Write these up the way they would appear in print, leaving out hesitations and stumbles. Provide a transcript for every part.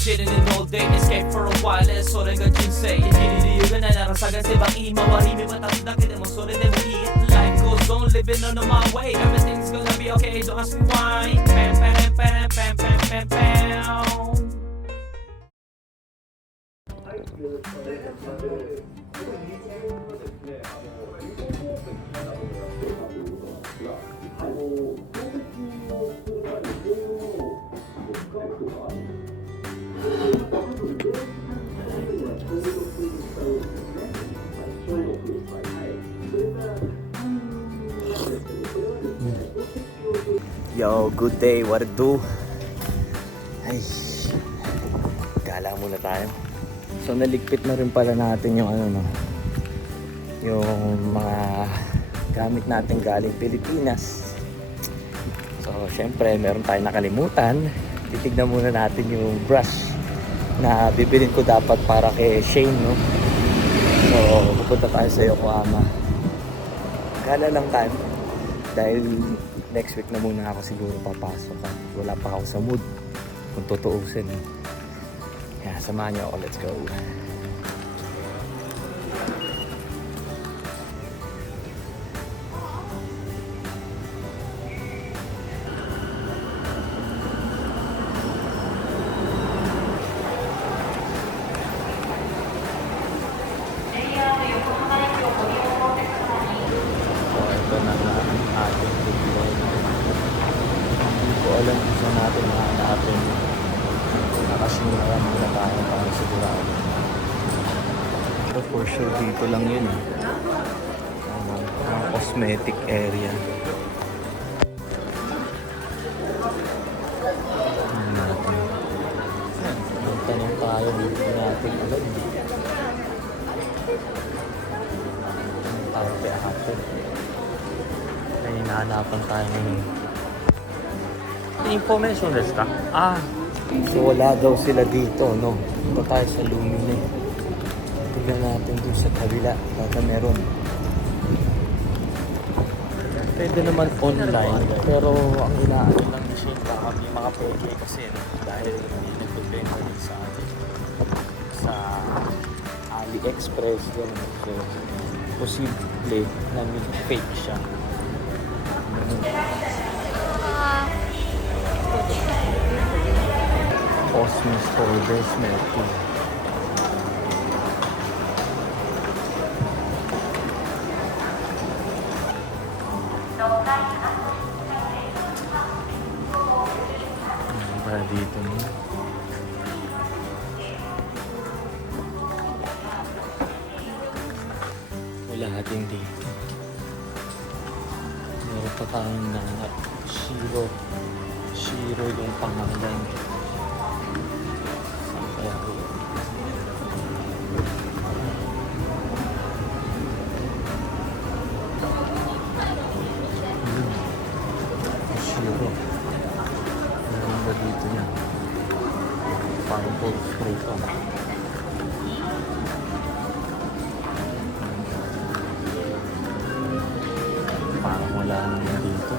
chilling in all day, escape for a while それが人生生きる理由がないなら探せばいい周り見渡すだけでもそれでもいい Life goes on living on my way Everything's gonna be okay don't ask me why Pam pam pam pam pam pam pam Yo, good day, what it do? Ay, gala muna tayo. So naligpit na rin pala natin yung ano no, yung mga gamit natin galing Pilipinas. So syempre meron tayong nakalimutan. Titignan muna natin yung brush na bibilin ko dapat para kay Shane no. So pupunta tayo sa Yokohama. Gala lang tayo dahil next week na muna ako siguro papasok at wala pa ako sa mood kung tutuusin. Kaya samahan niyo ako, let's go. Alam kung saan natin natin nakasimula muna tayo para sigurado. Pero for sure dito lang yun ang cosmetic area. Ano natin? Ang tanong tayo dito natin alam. Ang tayo kaya hapon. May hinahanapan tayo ngayon. Information desu ka? So wala daw sila dito, no? Punta tayo sa Lumine. Tignan natin dun sa kabila. Baka meron. Pwede naman online. Pero ang inaano lang ni Shane baka may makapwede kasi dahil hindi nagbibenta din sa atin. Sa AliExpress. So, posible na fake siya. Cosmo Store Basement 2. Para dito mo. Wala ating dito. Meron pa tayong na Shiro yung pangalan. Meron ba dito niya? Parang cold spray pa. Parang wala naman dito.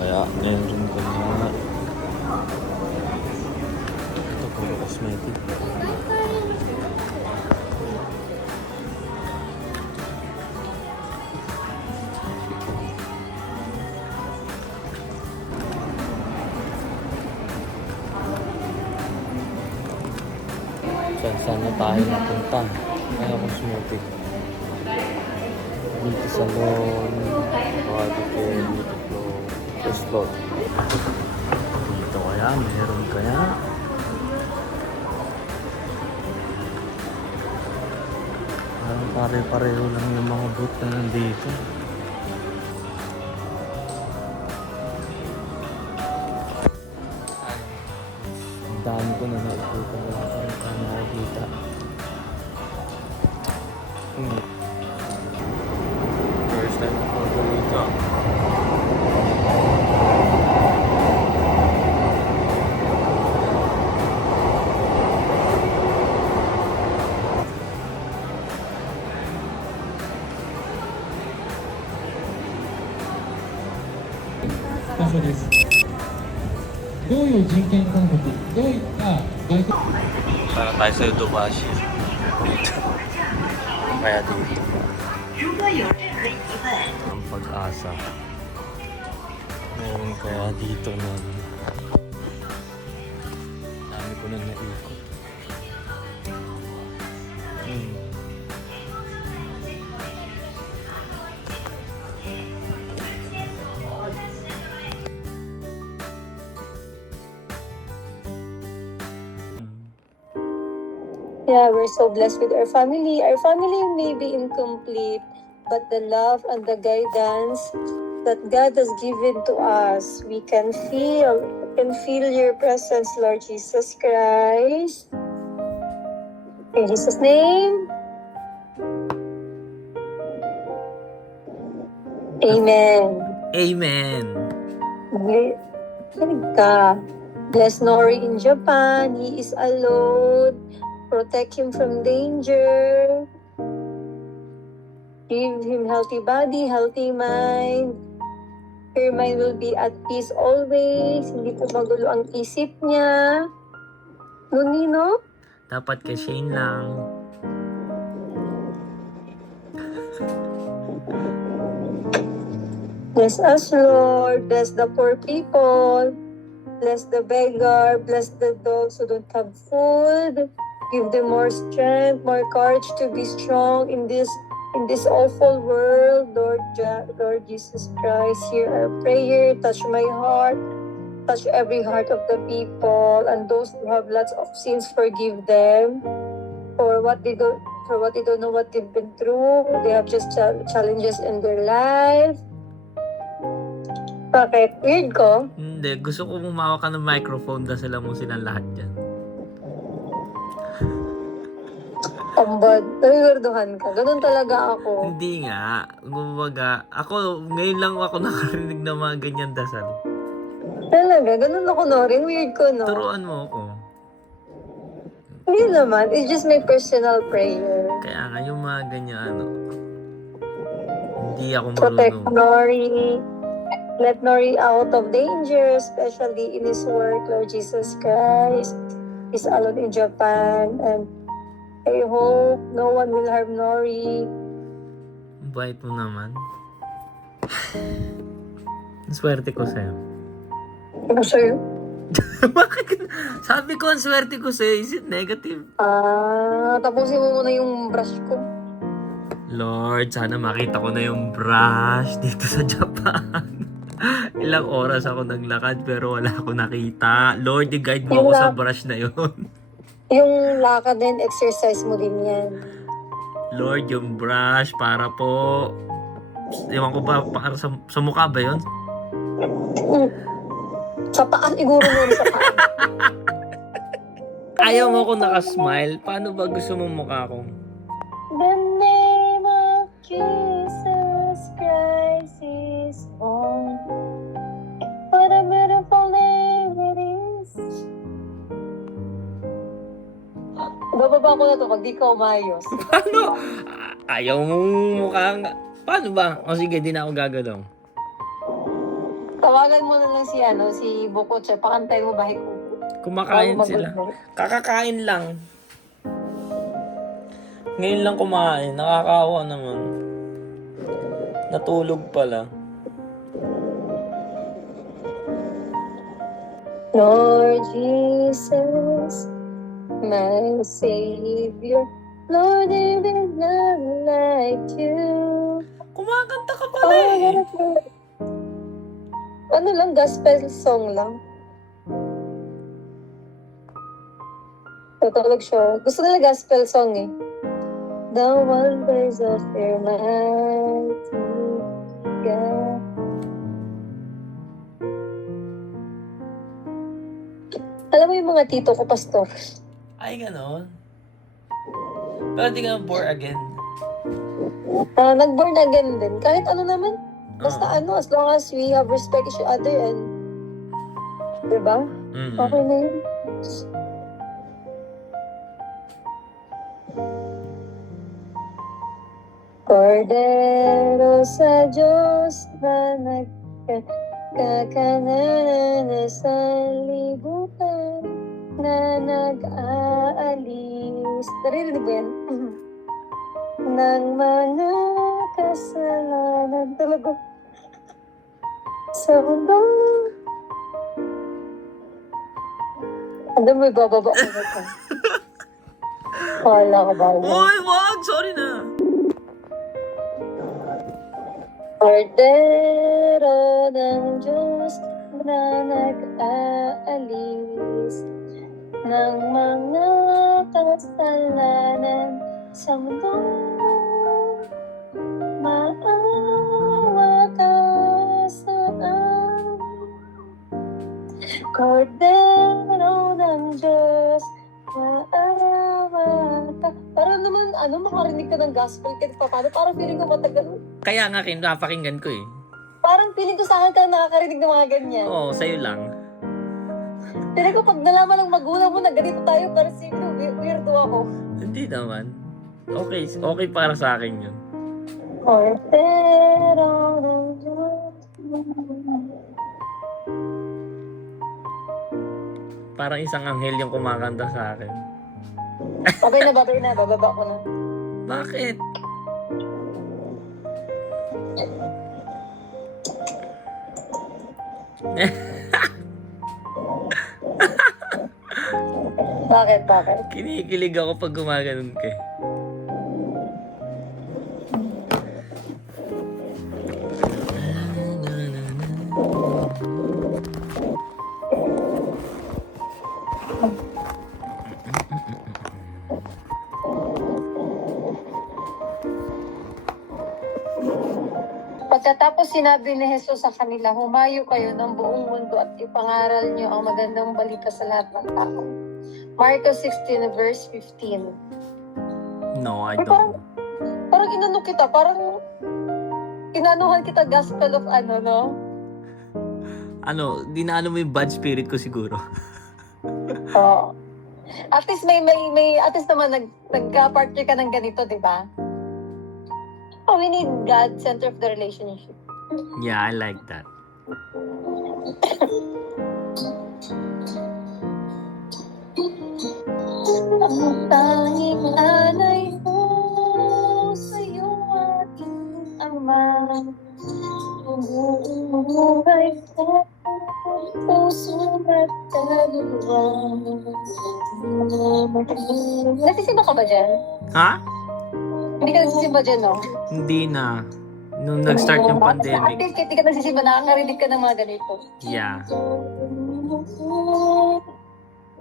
Kaya meron ko na. Ito puro cosmetic. Saan na tayo napunta? Kaya cosmetic. Dito sa salon, body care, beauty flow, first floor. Dito kaya, meron kaya. Parang pare-pareho lang yung mga booth na nandito. Ang dami ko na nakikita, wala pa rin tayo nakikita. First time ako dito. どういう人権感覚、どういった外国 Para tayo sa Udobashi. Kaya dito. Ang pag-asa. Meron kaya dito na dami ko nang naikot. Yeah, we're so blessed with our family. Our family may be incomplete, but the love and the guidance that God has given to us, we can feel. We can feel your presence, Lord Jesus Christ. In Jesus' name, Amen. Amen! Kinig ka. Bless Nori in Japan. He is alone. Protect him from danger. Give him healthy body, healthy mind. Her mind will be at peace always. Hindi po magulo ang isip niya. Nunino? Dapat kay Shane lang. Bless us, Lord. Bless the poor people. Bless the beggar. Bless the dogs who don't have food. Give them more strength, more courage to be strong in this awful world. Lord Jesus Christ, hear our prayer. Touch my heart. Touch every heart of the people, and those who have lots of sins, forgive them for what they don't know what they've been through. They have just challenges in their life. Bakit? Weird ko? Hindi, gusto ko umawa ka ng microphone dahil sila mo silang lahat dyan. Ambad. Nagigurduhan ka. Ganun talaga ako. Hindi nga. Kumbaga, ako, ngayon lang ako nakarinig ng mga ganyan dasal. Talaga? Ganun ako, Norin. Weird ko, no? Turuan mo ako. Hindi naman. It's just my personal prayer. Kaya nga, yung mga ganyan, hindi ako Protect marunong. Nori. Let Nori out of danger, especially in his work, Lord Jesus Christ. He's alone in Japan, and I hope no one will harm Nori. Bait mo naman. Ang swerte ko sa'yo. Ano sa'yo? Bakit? Sabi ko, ang swerte ko sa'yo. Is it negative? Tapusin mo muna yung brush ko. Lord, sana makita ko na yung brush dito sa Japan. Ilang oras ako naglakad pero wala ako nakita. Lord, i-guide mo ako sa brush na yon. Yung lakad din, exercise mo din yan. Lord, yung brush para po... Ewan ko ba, para sa mukha ba yun? Sa paa, siguro mo sa paa. Ayaw mo ako nakasmile. Paano ba gusto mong mukha ko? The name of Jesus Christ is on. What a beautiful name it is. Bababa ko na to pag di ka umayos. Paano? Ayaw mong mukha nga. Paano ba? O sige, di na ako gagalaw. Tawagan mo na lang si Bukotse. Pakantay mo bahay ko. Kumakain sila. Kakakain lang. Ngayon lang kumain. Nakakaawa naman. Natulog pala. Lord Jesus, my Savior, Lord, there is none like you. Kumakanta ka pala eh. Ano lang, gospel song lang. Tutulog siya. Gusto nila gospel song eh. The wonders of your mighty God. Alam mo yung mga tito ko, pastor? Ay, ganon. Pero di ka born again. Nag-born again din. Kahit ano naman. Basta as long as we have respect each other and... Diba? Mm-mm. Okay na yun. Cordero sa Diyos na nagkakananan sa nag-aalis. Naririnig mo yan? Ng mga kasalanan. Talaga. Sa mundo. Ano mo ibababa ko na ka? Wala ka ba? Uy, wag! Sorry na! Cordero ng Diyos na nag-aalis ng mga kasalanan sa mundo. Maawa ka sa amin. Cordero ng Diyos, maawa ka. Parang naman, makarinig ka ng gospel kahit pa paano. Parang feeling ko matagal. Kaya nga, napakinggan ko eh. Parang feeling ko sa akin ka nakakarinig ng mga ganyan. Oo, sa'yo lang. Feeling ko pag nalaman ng magulang mo na ganito tayo, parang weirdo ako. Hindi naman. Okay, okay para sa akin yun. Cordero ng Diyos. Parang isang anghel yung kumakanta sa akin. Babay na, bababa ko na. Bakit? Bakit? Kinikilig ako pag gumaganon ka eh. Pagkatapos sinabi ni Jesus sa kanila, humayo kayo ng buong mundo at ipangaral niyo ang magandang balita sa lahat ng tao. Marcos 16 verse 15. No, I Ay, don't. Parang inano kita, parang inanuhan kita gospel of no? Dinaano mo yung bad spirit ko siguro. Oo. At least at least naman nagka-partner ka ng ganito, di ba? Oh, we need God, center of the relationship. Yeah, I like that. Ang tanging alay ko sa'yo aking Ama. Umuhay ko, puso at kaluwang. Nagsisimba ka ba dyan? Ha? Hindi ka nagsisimba dyan, no? Hindi na. Nung nag-start yung At pandemic. least, kahit di ka nagsisimba, nakakarinig ka ng mga ganito. Yeah.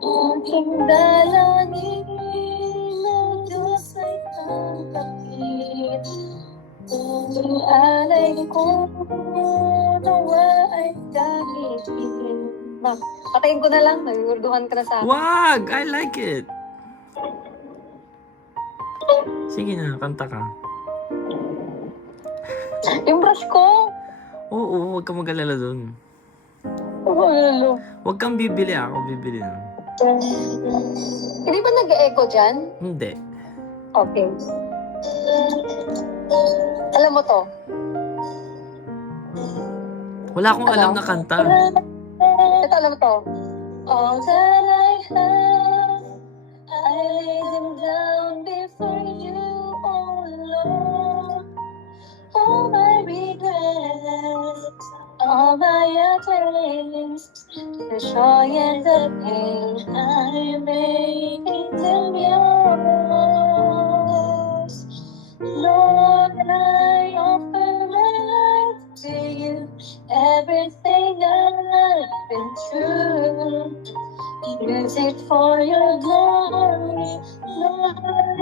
Aking dalangin ng Diyos ay ang takip. Ang alay ko nawa ay gamitin. Patayin ko na lang, nagurduhan ka na sa akin. Wag! I like it! Sige na, kanta ka. Yung brush ko! Oo, huwag kang mag-alala dun. Oh, Huwag kang bibili, ako bibili na. hindi ba nag-echo dyan? Hindi. Okay. Alam mo to? Wala akong alam na kanta. Ito, alam mo to? All that I have, I lay them down before you, oh Lord. All my regrets, all my attempts, the joy and the pain, I'm making them yours. Lord, I offer my life to you, everything I've been through. Use it for your glory. Lord,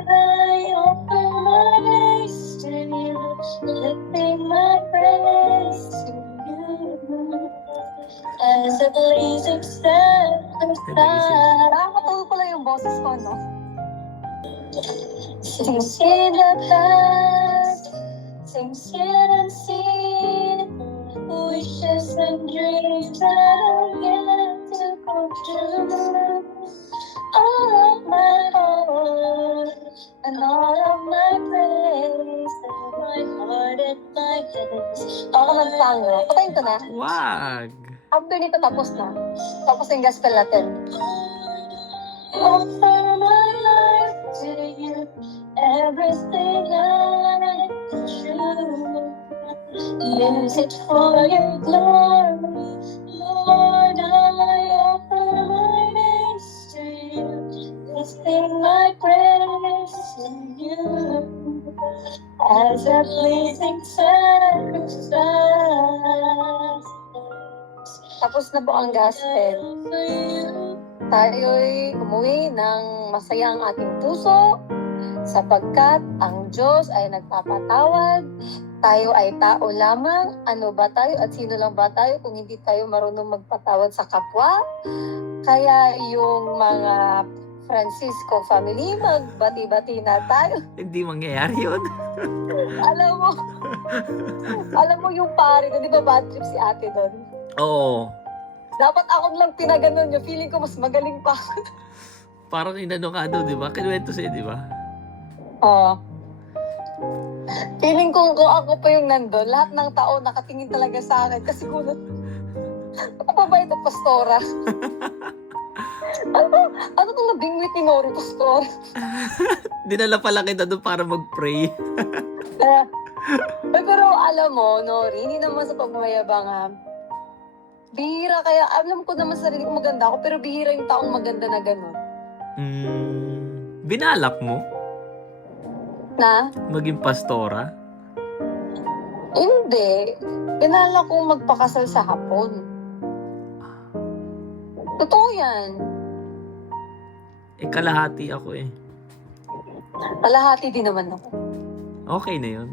I offer my days to you, lifting my praise to you. As a blazing sacrifice. Nakakatuwa pala yung boses ko, no? Things in the past, things yet unseen, wishes and dreams that are yet to come true. All of my heart and all of my praise, my heart and my hands. Ako naman sang, no? Patayin ko na. Wag! After nito, tapos na. Tapos na yung gospel natin. Offer my life to you, everything I choose. Use it for your glory, Lord. I offer my days to you, lifting my praise to you as a pleasing sacrifice. Tapos na po ang gospel. Tayo'y umuwi ng masaya ang ating puso sapagkat ang Diyos ay nagpapatawad. Tayo ay tao lamang. Ano ba tayo at sino lang ba tayo kung hindi tayo marunong magpatawad sa kapwa? Kaya yung mga Francisco family, magbati-bati na tayo. Hindi mangyayari yun. Alam mo yung pare doon, di ba bad trip si ate doon? Oo. Dapat ako lang pinaganon yun. Feeling ko mas magaling pa ako. Parang inano ka doon, di ba? Kinuwento sa'yo, di ba? Oo. Feeling ko kung ako pa yung nandun, lahat ng tao nakatingin talaga sa akin kasi gulat. Ano ba ito, pastora? ano itong nabingwit ni Nori, pastora? Dinala pala kita doon para mag-pray. Pero alam mo, Nori, hindi naman sa pagmayabang ha. Bihira kaya, alam ko naman sa sarili ko maganda ako, pero bihira yung taong maganda na gano'n. Binalak mo? Na? Maging pastora? Hindi. Pinala kong magpakasal sa hapon. Totoo yan. Kalahati ako eh. Kalahati din naman ako. Okay na yun.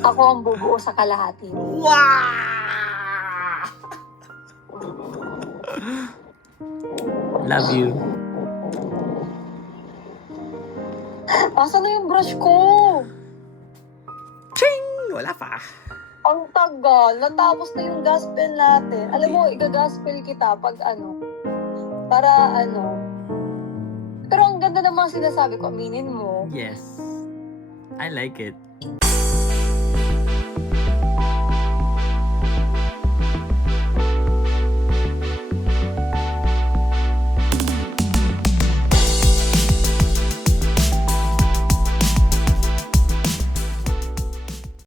Ako ang bubuo sa kalahati. Wow! Love you. Asan na yung brush ko? Ching! Wala pa. Ang tagal. Natapos na yung gospel natin. Alam mo, i-gospel kita pag para Pero ang ganda ng mga sinasabi ko, aminin mo. Yes. I like it.